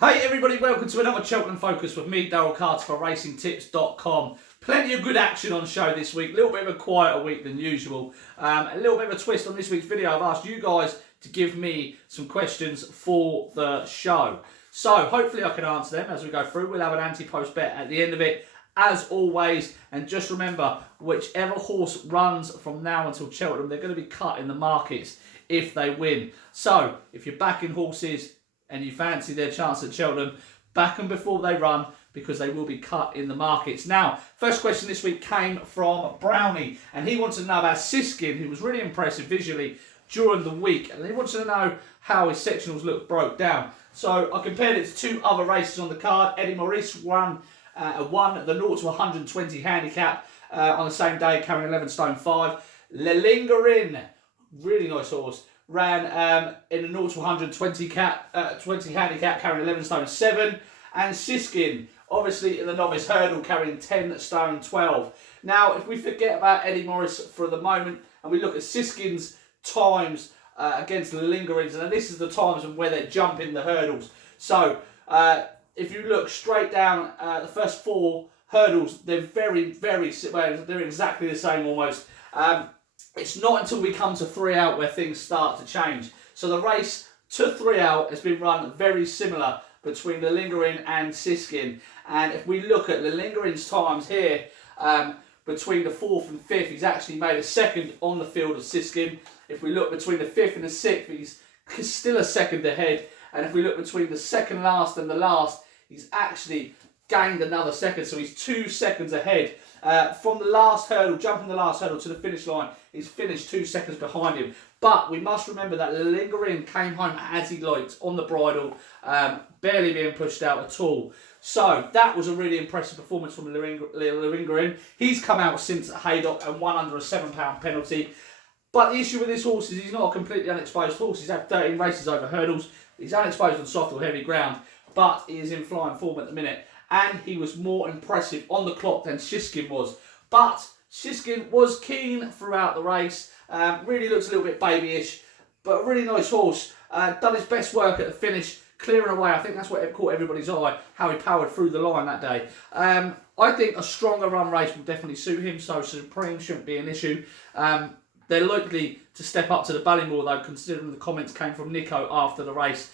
Hey everybody, welcome to another Cheltenham Focus with me, Daryl Carter for RacingTips.com. Plenty of good action on show this week, a little bit of a quieter week than usual. A little bit of a twist on this week's video. I've asked you guys to give me some questions for the show. So hopefully I can answer them as we go through. We'll have an anti-post bet at the end of it, as always. And just remember, whichever horse runs from now until Cheltenham, they're going to be cut in the markets if they win. So if you're backing horses and you fancy their chance at Cheltenham, back them before they run, because they will be cut in the markets. Now, first question this week came from Brownie, and he wanted to know about Siskin, who was really impressive visually during the week, and he wanted to know how his sectionals look broke down. So I compared it to two other races on the card. Eddie Maurice won the 0 to 120 handicap on the same day, carrying 11 stone 5. Lelingerin, really nice horse, ran in a 0 to 120 20 handicap, carrying 11 stone 7. And Siskin, obviously in the novice hurdle, carrying 10 stone 12. Now, if we forget about Eddie Maurice for the moment, and we look at Siskin's times against the Lingerin's, and this is the times and where they're jumping the hurdles. So, if you look straight down the first 4 hurdles, they're they're exactly the same almost. It's not until we come to 3 out where things start to change. So the race to 3 out has been run very similar between Lelingerin and Siskin. And if we look at Lingerin's times here, between the 4th and 5th, he's actually made a second on the field of Siskin. If we look between the 5th and the 6th, he's still a second ahead. And if we look between the second last and the last, he's actually gained another second. So he's 2 seconds ahead. From the last hurdle, jumping the last hurdle to the finish line, he's finished 2 seconds behind him. But we must remember that Lelingerin came home as he liked, on the bridle, barely being pushed out at all. So that was a really impressive performance from Lelingerin. He's come out since Haydock and won under a £7 penalty. But the issue with this horse is he's not a completely unexposed horse. He's had 13 races over hurdles. He's unexposed on soft or heavy ground, but he is in flying form at the minute. And he was more impressive on the clock than Shiskin was. But Shiskin was keen throughout the race. Really looks a little bit babyish, but a really nice horse. Done his best work at the finish, clearing away. I think that's what caught everybody's eye, how he powered through the line that day. I think a stronger run race will definitely suit him, so Supreme shouldn't be an issue. They're likely to step up to the Ballymore though, considering the comments came from Nico after the race.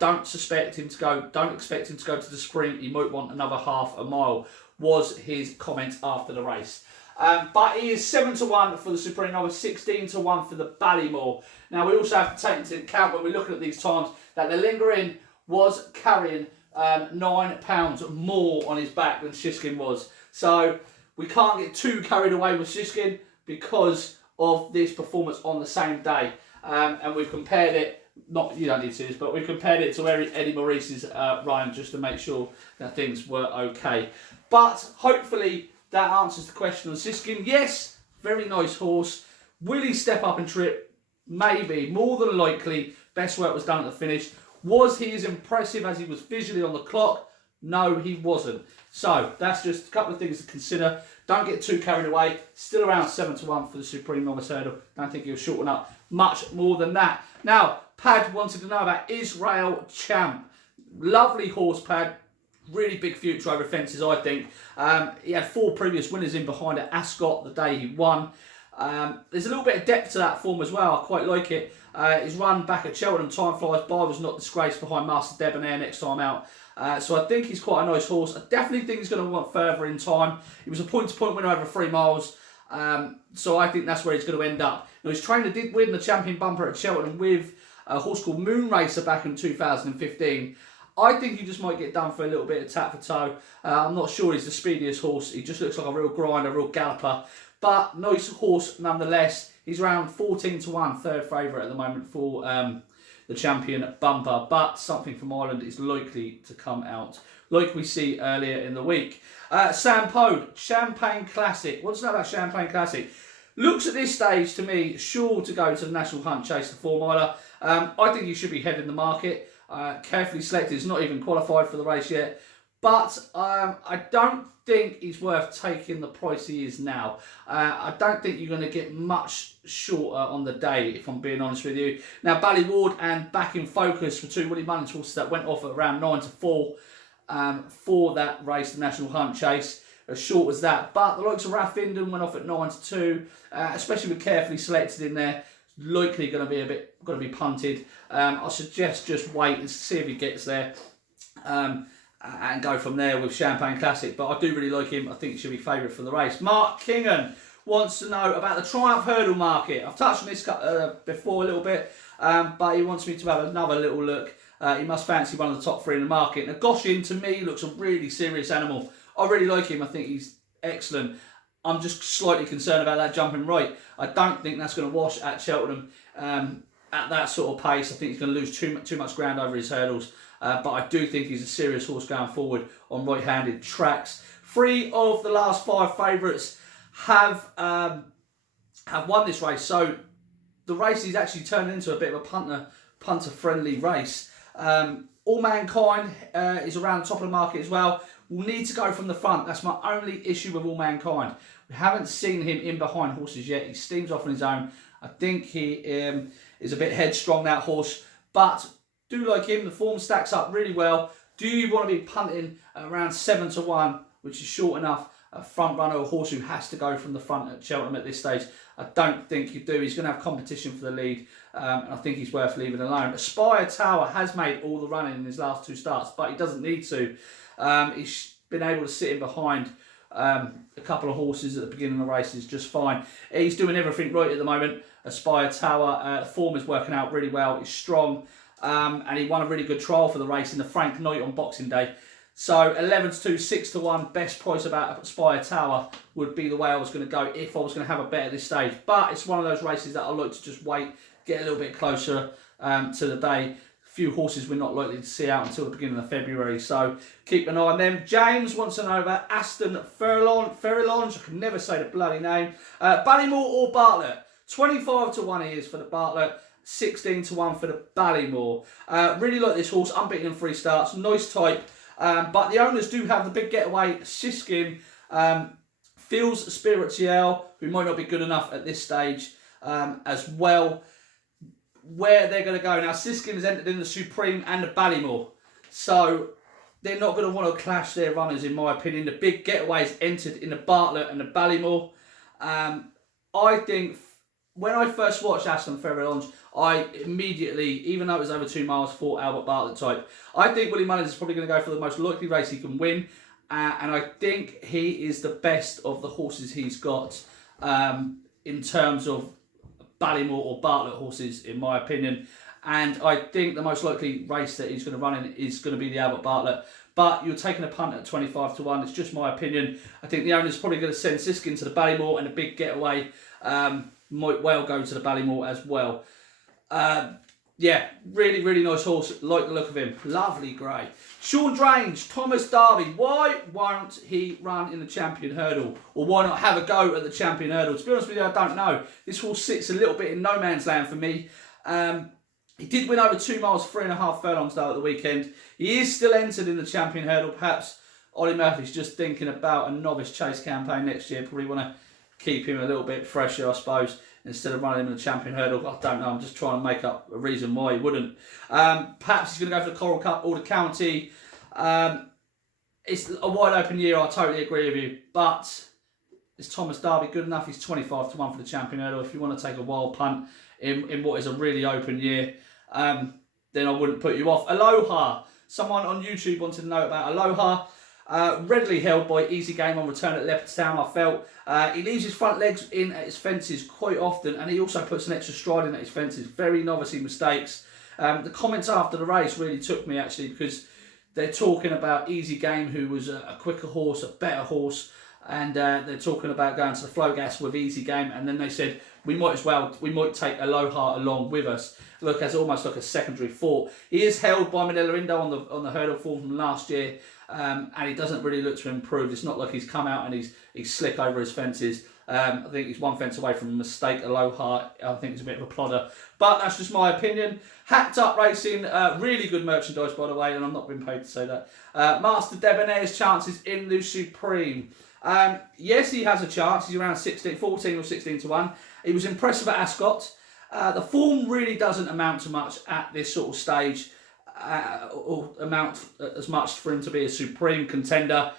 Don't expect him to go to the sprint. He might want another half a mile, was his comment after the race. But he is 7 to 1 for the Supreme Novice, 16 to 1 for the Ballymore. Now we also have to take into account when we're looking at these times that the Lelingerin was carrying £9 more on his back than Siskin was. So we can't get too carried away with Siskin because of this performance on the same day. And we've compared it, you don't need to see this, but we've compared it to Eddie Maurice's run just to make sure that things were okay. But hopefully that answers the question on Siskin. Yes, very nice horse. Will he step up and trip? Maybe. More than likely, best work was done at the finish. Was he as impressive as he was visually on the clock? No, he wasn't. So that's just a couple of things to consider. Don't get too carried away. Still around 7 to 1 for the Supreme Novice hurdle. Don't think he'll shorten up much more than that. Now, Pad wanted to know about Israel Champ. Lovely horse, Pad. Really big future over fences, I think. He had 4 previous winners in behind at Ascot the day he won. There's a little bit of depth to that form as well. I quite like it. His run back at Cheltenham, time flies by, was not disgraced behind Master Debonair next time out. So I think he's quite a nice horse. I definitely think he's going to want further in time. He was a point-to-point winner over 3 miles. So I think that's where he's going to end up. Now, his trainer did win the champion bumper at Cheltenham with a horse called Moon Racer back in 2015. I think he just might get done for a little bit of tap for toe. I'm not sure he's the speediest horse. He just looks like a real grinder, a real galloper. But nice horse nonetheless. He's around 14 to 1, third favourite at the moment for the champion bumper. But something from Ireland is likely to come out, like we see earlier in the week. Sam Pode, Champagne Classic. What's that about Champagne Classic? Looks at this stage to me sure to go to the National Hunt Chase, the 4-miler. I think he should be heading the market. Carefully selected, he's not even qualified for the race yet. But I don't think he's worth taking the price he is now. I don't think you're going to get much shorter on the day, if I'm being honest with you. Now, Ballyward and Back in Focus were two Willie Mullins horses that went off at around 9 to 4 for that race, the National Hunt Chase. As short as that. But the likes of Ralph Findon went off at 9 to 2, especially with carefully selected in there. Likely going to be punted. I suggest just wait and see if he gets there. And go from there with Champagne Classic. But I do really like him. I think he should be favourite for the race. Mark Kingan wants to know about the Triumph Hurdle Market. I've touched on this before a little bit, but he wants me to have another little look. He must fancy one of the top 3 in the market. Now, Goshin, to me, looks a really serious animal. I really like him. I think he's excellent. I'm just slightly concerned about that jumping right. I don't think that's going to wash at Cheltenham at that sort of pace. I think he's going to lose too much ground over his hurdles. But I do think he's a serious horse going forward on right-handed tracks. 3 of the last 5 favourites have won this race. So the race is actually turning into a bit of a punter-friendly race. All Mankind is around the top of the market as well. We'll need to go from the front. That's my only issue with All Mankind. We haven't seen him in behind horses yet. He steams off on his own. I think he is a bit headstrong, that horse. But do like him. The form stacks up really well. Do you want to be punting around 7 to 1, which is short enough, a front runner, a horse who has to go from the front at Cheltenham at this stage? I don't think you do. He's going to have competition for the lead. And I think he's worth leaving alone. Aspire Tower has made all the running in his last 2 starts, but he doesn't need to. He's been able to sit in behind a couple of horses at the beginning of the races just fine. He's doing everything right at the moment. Aspire Tower, the form is working out really well. He's strong, and he won a really good trial for the race in the Frank Knight on Boxing Day. So 11 to 2, 6 to 1, best price about Aspire Tower would be the way I was going to go if I was going to have a bet at this stage. But it's one of those races that I like to just wait, get a little bit closer to the day. Few horses we're not likely to see out until the beginning of February, so keep an eye on them. James wants to know about Aston Ferrelonge. I can never say the bloody name. Ballymore or Bartlett? 25 to 1 he is for the Bartlett, 16 to 1 for the Ballymore. Really like this horse, unbeaten in 3 starts, nice type. But the owners do have the big getaway, Siskin, Phil's Spirituel, who might not be good enough at this stage as well. Where they're going to go now, Siskin has entered in the Supreme and the Ballymore, so they're not going to want to clash their runners, in my opinion. The big getaways entered in the Bartlett and the Ballymore. I think when I first watched Aston Ferrelonge, I immediately, even though it was over 2 miles, thought Albert Bartlett type. I think Willie Mullins is probably going to go for the most likely race he can win, and I think he is the best of the horses he's got in terms of Ballymore or Bartlett horses, in my opinion. And I think the most likely race that he's going to run in is going to be the Albert Bartlett. But you're taking a punt at 25 to 1. It's just my opinion. I think the owner's probably going to send Siskin to the Ballymore, and a big getaway might well go to the Ballymore as well. Yeah, really, really nice horse. Like the look of him. Lovely grey. Sean Drange, Thomas Darby. Why won't he run in the Champion Hurdle? Or why not have a go at the Champion Hurdle? To be honest with you, I don't know. This horse sits a little bit in no man's land for me. He did win over 2 miles, 3.5 furlongs though at the weekend. He is still entered in the Champion Hurdle. Perhaps Ollie Murphy's just thinking about a Novice Chase campaign next year. Probably want to keep him a little bit fresher, I suppose, instead of running him in the Champion Hurdle. I don't know, I'm just trying to make up a reason why he wouldn't. Perhaps he's going to go for the Coral Cup or the County. It's a wide open year, I totally agree with you. But is Thomas Darby good enough? He's 25 to 1 for the Champion Hurdle. If you want to take a wild punt in what is a really open year, then I wouldn't put you off. Aloha. Someone on YouTube wanted to know about Aloha. Readily held by Easy Game on return at Leopardstown, I felt. He leaves his front legs in at his fences quite often, and he also puts an extra stride in at his fences. Very novice mistakes. The comments after the race really took me, actually, because they're talking about Easy Game, who was a quicker horse, a better horse, and they're talking about going to the Flow Gas with Easy Game, and then they said we might take Aloha along with us. Look, as almost like a secondary thought. He is held by Manila Indo on the hurdle form from last year, and he doesn't really look to improve. It's not like he's come out and he's slick over his fences. I think he's 1 fence away from a mistake. Aloha, I think he's a bit of a plodder. But that's just my opinion. Hacked Up Racing, really good merchandise, by the way, and I'm not being paid to say that. Master Debonair's chances in the Supreme. Yes, he has a chance. He's around 14 or 16 to 1. He was impressive at Ascot. The form really doesn't amount to much at this sort of stage, or amount as much for him to be a Supreme contender.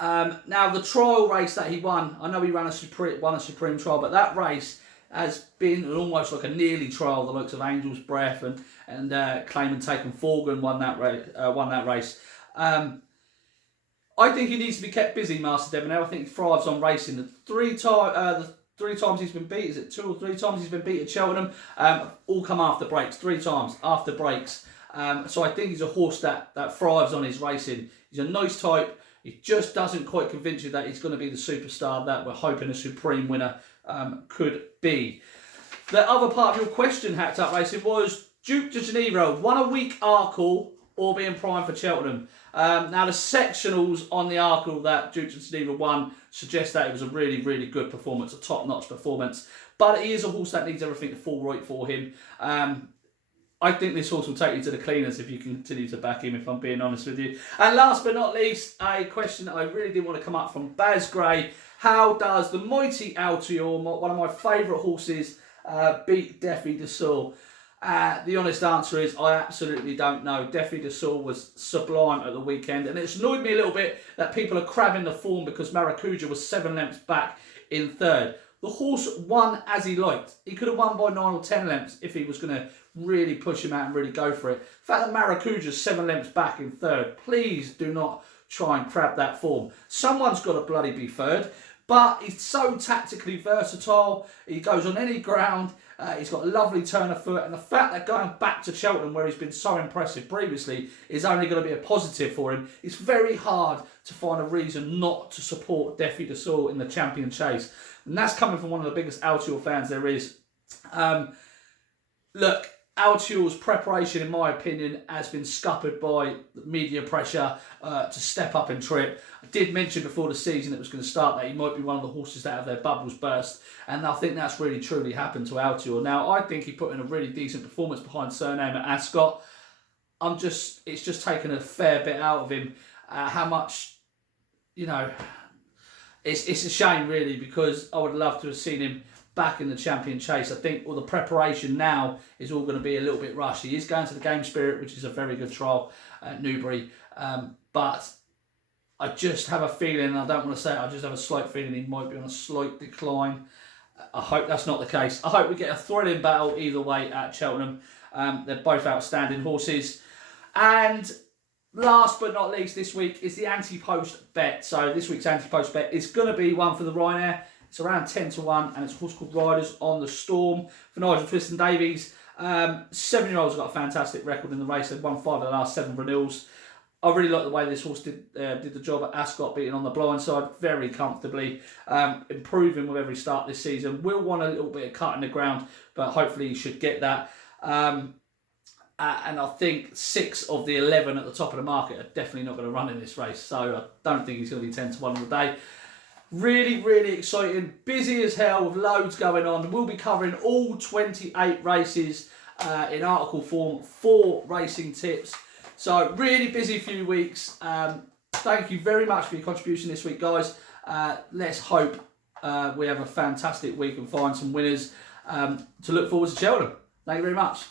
Now, the trial race that he won, I know he won a Supreme trial, but that race has been almost like a nearly trial. The likes of Angel's Breath and Claimant Taken Forgan won that race. I think he needs to be kept busy, Master Debonair. I think he thrives on racing. The three times he's been beat, is it 2 or 3 times he's been beat at Cheltenham? All come after breaks, 3 times after breaks. So I think he's a horse that thrives on his racing. He's a nice type. He just doesn't quite convince you that he's going to be the superstar that we're hoping a Supreme winner could be. The other part of your question, Hacked Up Racing, was Duke de Janeiro, 1 a week Arkle or being primed for Cheltenham. Now the sectionals on the Arkle that Duke de Janeiro won suggest that it was a really, really good performance, a top-notch performance. But he is a horse that needs everything to fall right for him. I think this horse will take you to the cleaners if you continue to back him, if I'm being honest with you. And last but not least, a question that I really did want to come up from Baz Gray. How does the mighty Altior, one of my favourite horses, beat Defi Du Seuil? The honest answer is I absolutely don't know. Defi Du Seuil was sublime at the weekend, and it's annoyed me a little bit that people are crabbing the form because Maracuja was 7 lengths back in third. The horse won as he liked. He could have won by 9 or 10 lengths if he was going to really push him out and really go for it. The fact that Maracuja's 7 lengths back in third, please do not try and crab that form. Someone's got to bloody be third. But he's so tactically versatile. He goes on any ground. He's got a lovely turn of foot. And the fact that going back to Cheltenham, where he's been so impressive previously, is only going to be a positive for him. It's very hard to find a reason not to support Defi Du Seuil in the Champion Chase. And that's coming from one of the biggest Altior fans there is. Look, Altior's preparation, in my opinion, has been scuppered by media pressure to step up and trip. I did mention before the season it was going to start that he might be one of the horses that have their bubbles burst, and I think that's really truly happened to Altior. Now, I think he put in a really decent performance behind Surname at Ascot. It's just taken a fair bit out of him. How much, it's a shame really, because I would love to have seen him back in the Champion Chase. I think all the preparation now is all going to be a little bit rushed. He is going to the Game Spirit, which is a very good trial at Newbury, but I just have a feeling, I don't want to say it, I just have a slight feeling he might be on a slight decline. I hope that's not the case. I hope we get a thrilling battle either way at Cheltenham. They're both outstanding horses. And last but not least this week is the ante-post bet. So this week's ante-post bet is going to be one for the Ryanair. It's around 10 to 1, and it's a horse called Riders on the Storm for Nigel Twiston-Davies. 7-year-olds got a fantastic record in the race. They've won 5 of the last 7 renewals. I really like the way this horse did the job at Ascot, beating on the blind side very comfortably, improving with every start this season. Will want a little bit of cut in the ground, but hopefully he should get that. And I think 6 of the 11 at the top of the market are definitely not going to run in this race, so I don't think he's going to be 10 to 1 on the day. Really, really exciting. Busy as hell with loads going on. We'll be covering all 28 races in article form for Racing Tips. So, really busy few weeks. Thank you very much for your contribution this week, guys. Let's hope we have a fantastic week and find some winners to look forward to Cheltenham. Thank you very much.